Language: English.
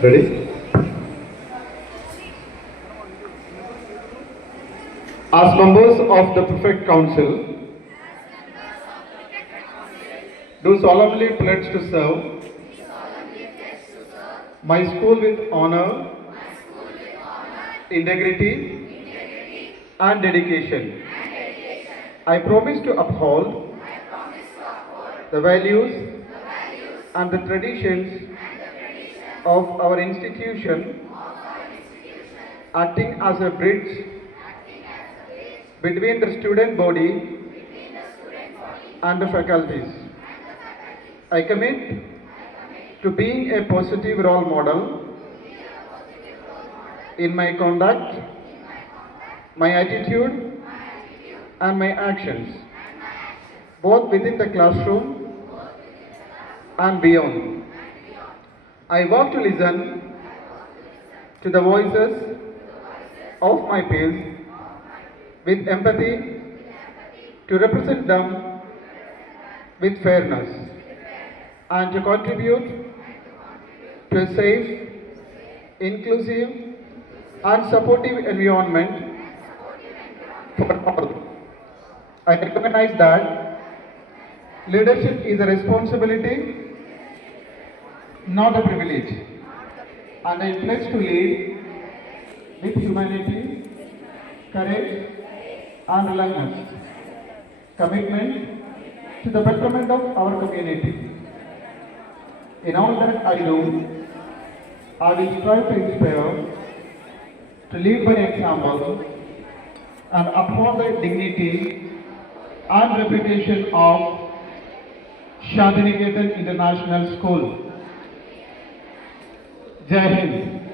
Ready? As members of the Perfect Council, do solemnly pledge to serve my school with honor, integrity, and dedication. I promise to uphold the values and the traditions of our institution, acting as a bridge between the student body and the faculties. I commit to being a positive role model in my conduct, my attitude, and my actions, both within the classroom and beyond. I work to listen to the voices of my peers with empathy, to represent them with fairness, and to contribute to a safe, inclusive, and supportive environment for all. I recognize that leadership is a responsibility, not a privilege, and I pledge to lead with humanity, courage, and relentless commitment to the betterment of our community. In all that I do, I will strive to inspire, to lead by example, and uphold the dignity and reputation of Shantiniketan International School. Jai Hind.